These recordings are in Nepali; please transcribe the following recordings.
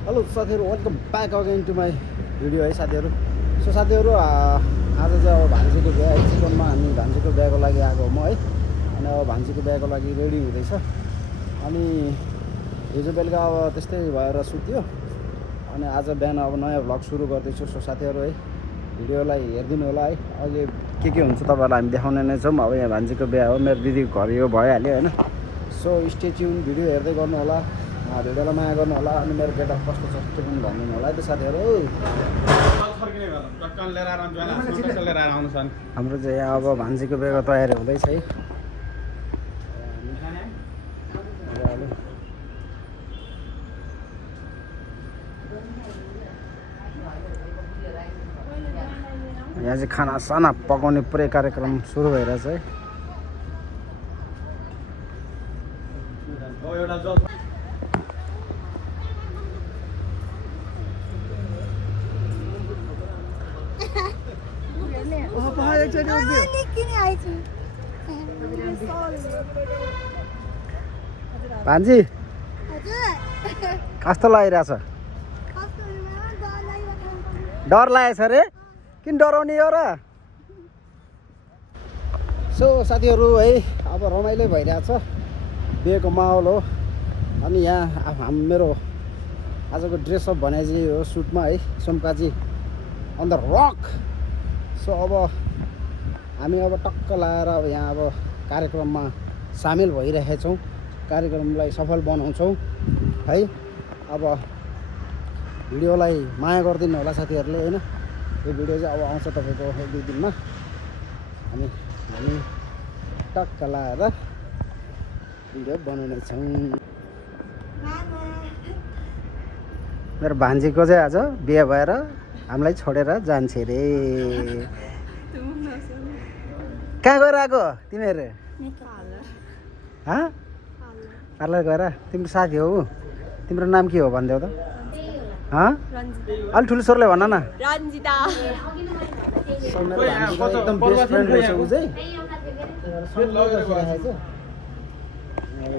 हेलो साथीहरू, welcome back again to my video है साथीहरू। सो साथीहरू, आज चाहिँ अब भान्जीको बिहा है, चिकनमा हामी भान्जीको बिहाको लागि आएको म है। अनि अब भान्जीको बिहाको लागि रेडी हुँदैछ। अनि हिजो बेलुका अब त्यस्तै भएर सुत्यो। अनि आज बिहान अब नयाँ भ्लग सुरु गर्दैछु। सो साथीहरू है, भिडियोलाई हेरिदिनु होला है। अहिले के हुन्छ तपाईँहरूलाई हामी देखाउने नै छौँ। अब यहाँ भान्जीको बिहा हो, मेरो दिदीको घर यो भइहाल्यो होइन। सो स्टे ट्युन, भिडियो हेर्दै गर्नु होला, भिडियोलाई माया गर्नु होला। अनि मेरो गेटअप कस्तो छ त्यो पनि भनिदिनु होला है त साथीहरू। हाम्रो चाहिँ यहाँ अब भान्जीको बिहाको तयारी हुँदैछ है। यहाँ चाहिँ खानासाना पकाउने पुरै कार्यक्रम सुरु भइरहेछ है। भान्जी कस्तो लागिरहेछ? डर लागेछ अरे? किन डराउने हो र? सो साथीहरू है, अब रमाइलो भइरहेछ, बिहेको माहौल हो। अनि यहाँ मेरो आजको ड्रेसअप भने चाहिँ हो सुटमा है, सोमकाजी अन द रक। सो अब हामी अब टक्क लाएर अब यहाँ अब कार्यक्रममा सामेल भइरहेछौँ, कार्यक्रमलाई सफल बनाउँछौँ है। अब भिडियोलाई माया गरिदिनु होला साथीहरूले होइन। यो भिडियो चाहिँ अब आउँछ तपाईँको 1-2 दिनमा। अनि हामी टक्क लाएर भिडियो बनाउनेछौँ। मेरो भान्जीको चाहिँ आज बिहे भएर हामीलाई छोडेर जान्छ अरे। कहाँ गएर आएको तिमीहरू? पार्लर गएर? तिम्रो साथी हो? तिम्रो नाम के हो भनिदेऊ त? अलि ठुलो स्वरले भन न। रन्जिता। एकदम बेस्ट फ्रेन्ड रहेछ ऊ चाहिँ।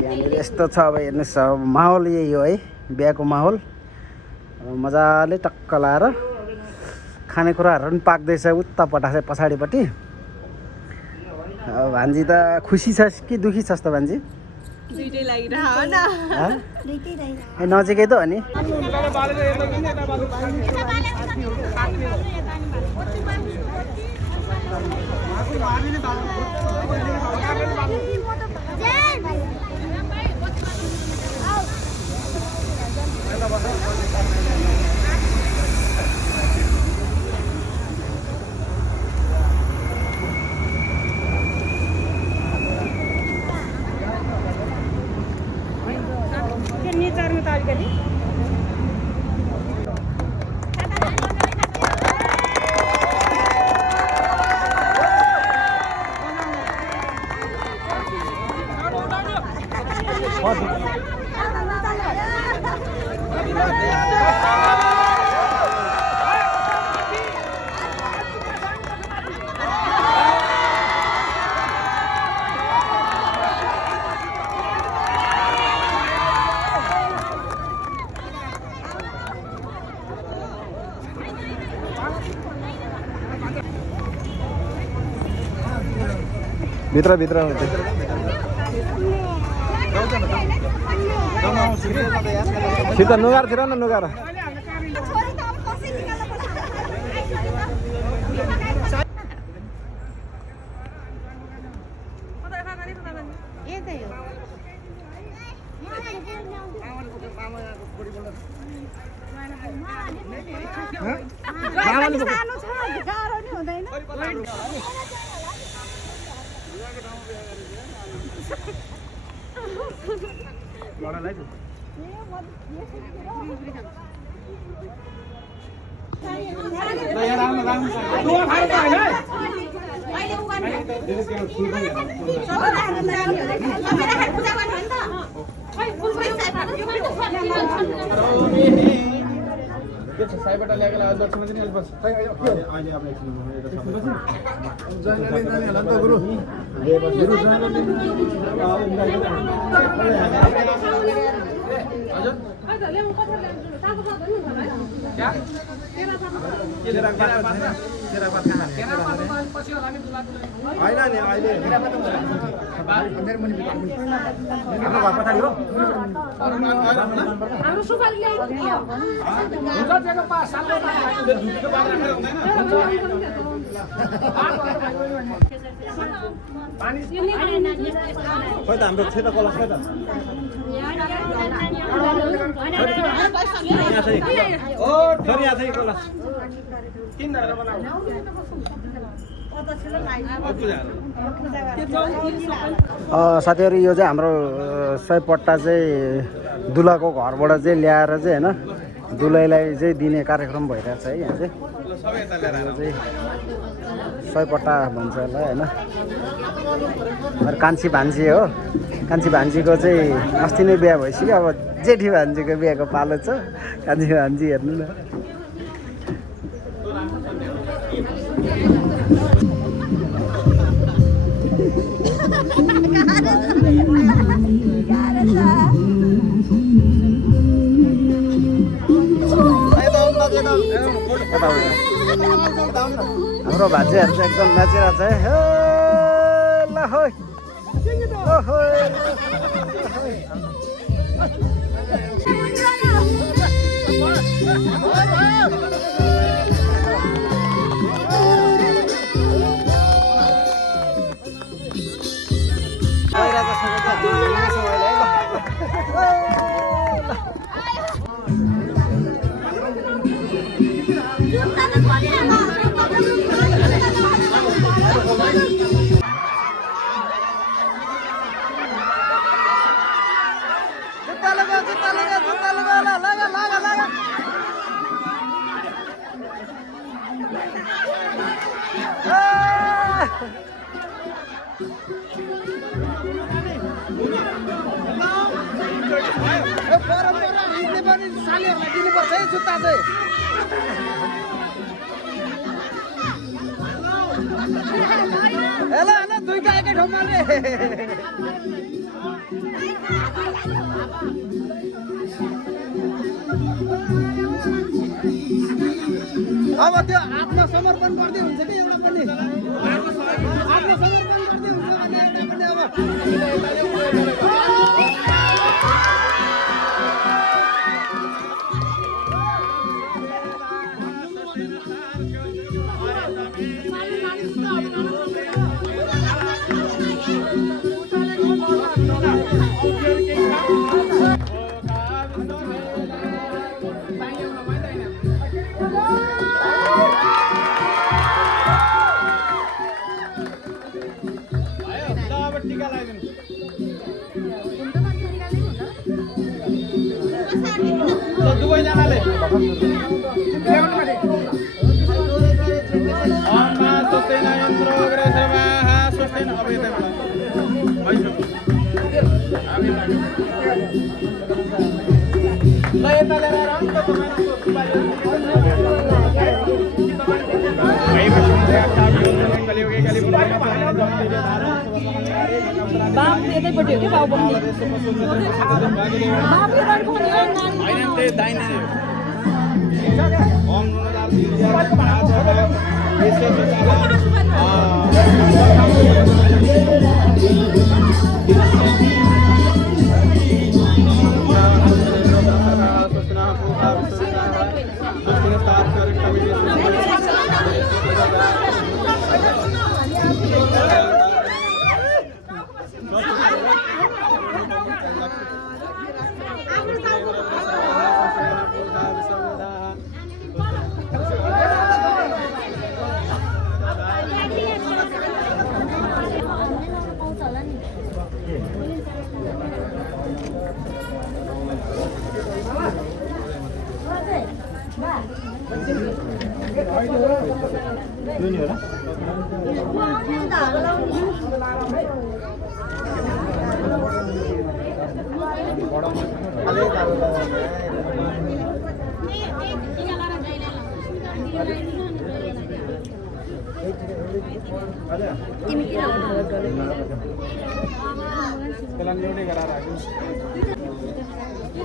यहाँनिर यस्तो छ अब हेर्नुहोस्, अब माहौल यही हो है, बिहाको माहौल। अब मजाले टक्क लाएर खानेकुराहरू पनि पाक्दैछ उता पछाडिपट्टि। अब भान्जी त खुसी छस् कि दुखी छस् त भान्जी? दुईटै लागिरह न। ए नजिकै त हो नि। भित्र छिटो नुगार तिर न नुगार। साइबाट ल्याएर दक्षिण चाहिँ हेल्प गर्छ अहिले अब एकछिन हाम्रो सुपारी खोइ त हाम्रो थियो त कलस खोइ त साथीहरू यो चाहिँ हाम्रो सयपट्टा चाहिँ दुलाको घरबाट चाहिँ ल्याएर चाहिँ होइन दुलैलाई चाहिँ दिने कार्यक्रम भइरहेछ है यहाँ चाहिँ सयपट्टा भन्छ होला होइन अरू कान्छी भान्जी हो कान्छी भान्जीको चाहिँ अस्ति नै बिहा भइसक्यो अब जेठी भान्जीको बिहाको पालो छ कान्छी भान्जी हेर्नु न हाम्रो भान्जीहरू चाहिँ एकदम नाचिरहेको छ है ल होइ दिनुपर्छ है जुत्ता चाहिँ हेलो हेलो दुईटा एकै ठाउँमा रे अब त्यो आत्मसमर्पण गर्दै हुन्छ कि एउटा पनि आत्मसमर्पण गर्दै हुन्छ भने एउटा पनि अब बाप यतैपट्टि हो कि बाउ बस्ने बाप यतापट्टि के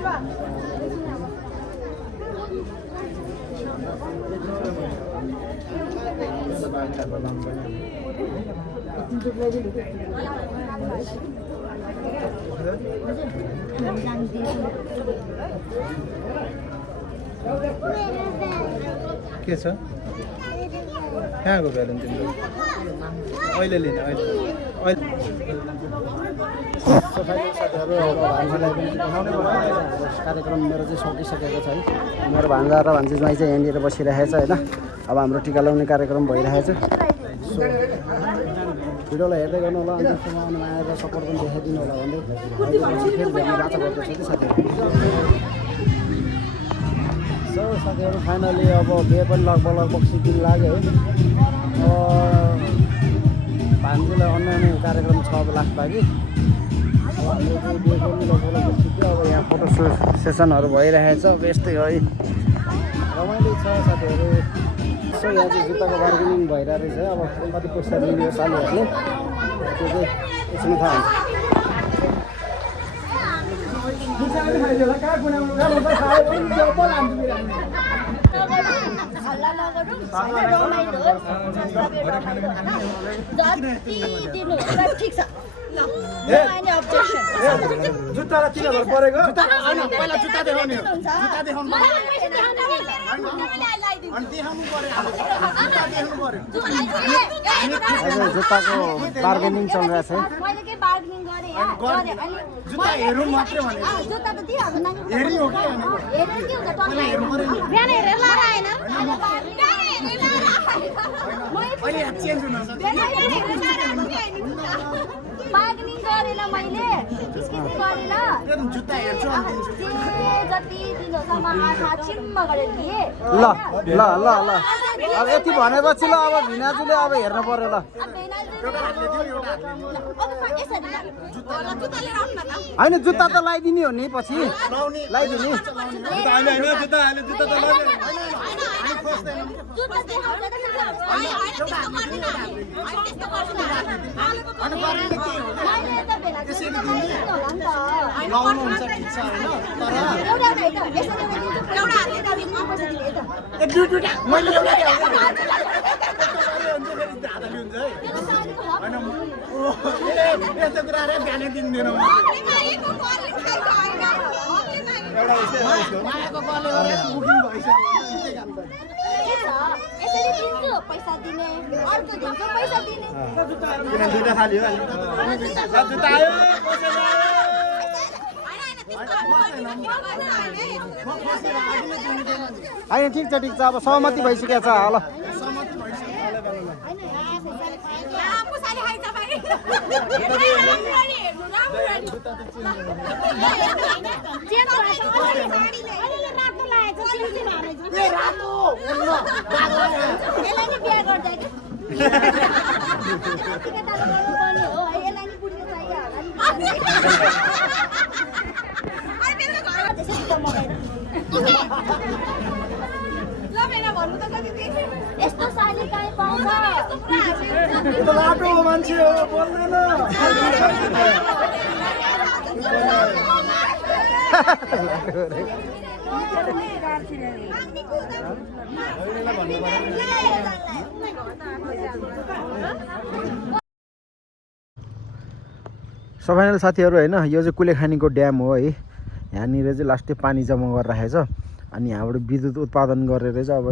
छ कहाँको ब्यालेन्स तिम्रो अहिले लिने अहिले साथीहरू अब भान्जीलाई पनि कार्यक्रम मेरो चाहिँ सकिसकेको छ है मेरो भान्जा र भान्जी ज्वाइँ चाहिँ यहाँनिर बसिरहेको छ होइन अब हाम्रो टिका लगाउने कार्यक्रम भइरहेको छ सो भिडियोलाई हेर्दै गर्नु होला अनि त्यसमा आएर सपोर्ट पनि देखाइदिनु होला भन्दै फेरि भेट्ने बाचा गर्दैछु कि साथीहरू सो साथीहरू फाइनली अब बिहे पनि लगभग सिक्किम लाग्यो है भान्जीलाई अन्य कार्यक्रम छ अब लास्ट लागि अब हाम्रो चाहिँ बिहे पनि लगभग सिक्यो अब यहाँ फोटो सेसनहरू भइरहेको छ अब यस्तै है रमाइलो छ साथीहरू सो यहाँ चाहिँ जुत्ताको बार्गेनिङ भइरहेको रहेछ अब कति पैसा लिने सालीहरूले त्यो चाहिँ यसमा थाहा हुन्छ जुत्तालाई 3000 परेको पहिला जुत्ता देखाउने जुत्ताको बार्गेनिङ चलिरहेछ है जुत्ता हेरौँ मात्रै भनेको हेर्ने हो कि चेन्ज हुन बार्गेनिङ गरेन मैले गरेन जुत्ता हेर्छु जति दिनसम्म आँखा चिम्म गरेर दिएँ ल ल ल ल अब यति भनेपछि ल अब भिनाजुले अब हेर्नु पर्यो ल होइन जुत्ता त लगाइदिने हो नि पछि लगाइदिने यस्तो कुराहरू बिहानै दिँदैन मायाको कलले गरेर बुकिङ भइसक्यो यसरी दिन्छु पैसा दिने अर्को दिन्छु पैसा दिने किन दुईटा खाली हो जुत्ता आयो होइन ठिक छ अब सहमति भइसकेको छ ल यस्तो साली काहीँ पाउँछ लाटो मान्छे हो बोल्दैन फाइनल साथीहरू होइन यो चाहिँ कुलेखानीको ड्याम हो है यहाँनिर चाहिँ लास्टै पानी जम्मा गरेर राखेको छ अनि यहाँबाट विद्युत उत्पादन गरेर चाहिँ अब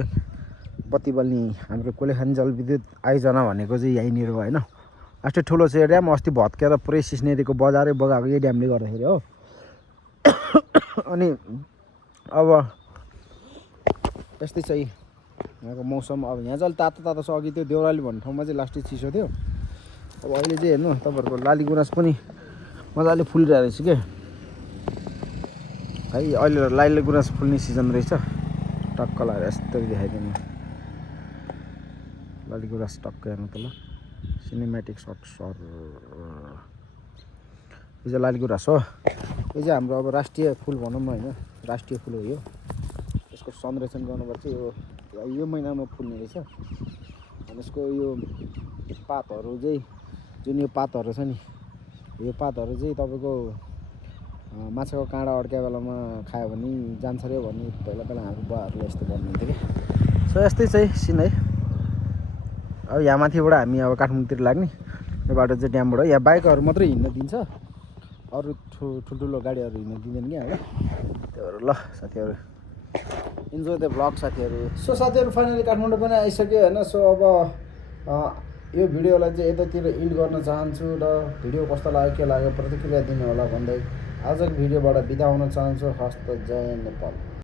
बत्ती बल्ने हाम्रो कुलेखानी जलविद्युत आयोजना भनेको चाहिँ यहीँनिर हो होइन लास्टै ठुलो छ यो ड्याम अस्ति भत्केर पुरै सिस्नेरीको बजारै बगाएको यही ड्यामले गर्दाखेरि हो अनि अब यस्तै चाहिँ यहाँको मौसम अब यहाँ चाहिँ तातो तातो छ अघि त्यो देउराली भन्ने ठाउँमा चाहिँ लास्टै चिसो थियो अब अहिले चाहिँ हेर्नु तपाईँहरूको लाली गुराँस पनि मजाले फुलिरहेको रहेछ क्या है अहिले लाली गुराँस फुल्ने सिजन रहेछ टक्क लगाएर यस्तै देखाइदिनु लाली गुराँस टक्क हेर्नु त ल सिनेमेटिक सर्ट सर यो चाहिँ लाली गुराँस हो यो चाहिँ हाम्रो अब राष्ट्रिय फुल भनौँ न होइन राष्ट्रिय फुल हो यो यसको संरक्षण गर्नुपर्छ यो महिनामा फुल्ने रहेछ अनि यसको यो पातहरू चाहिँ जुन यो पातहरू छ नि यो पातहरू चाहिँ तपाईँको माछाको काँडा अड्किया बेलामा खायो भने जान्छ अरे भन्ने पहिला हाम्रो बुवाहरूले यस्तो भन्नुहुन्थ्यो कि सो यस्तै चाहिँ सिन है। अब यहाँ माथिबाट हामी अब काठमाडौँतिर लाग्ने यो बाटो चाहिँ ड्यामबाट यहाँ बाइकहरू मात्रै हिँड्न दिन्छ अरू ठुल्ठुलो गाडीहरू हिँड्न दिँदैन क्या होइन त्यही भएर ल साथीहरू इन्जोय द भ्लग साथीहरू। सो साथीहरू फाइनली काठमाडौँ पनि आइसक्यो होइन। सो अब यो भिडियोलाई चाहिँ यतातिर इन्ड गर्न चाहन्छु र भिडियो कस्तो लाग्यो के लाग्यो प्रतिक्रिया दिनु होला भन्दै आजको भिडियोबाट बिदा हुन चाहन्छु। हस्त जय नेपाल।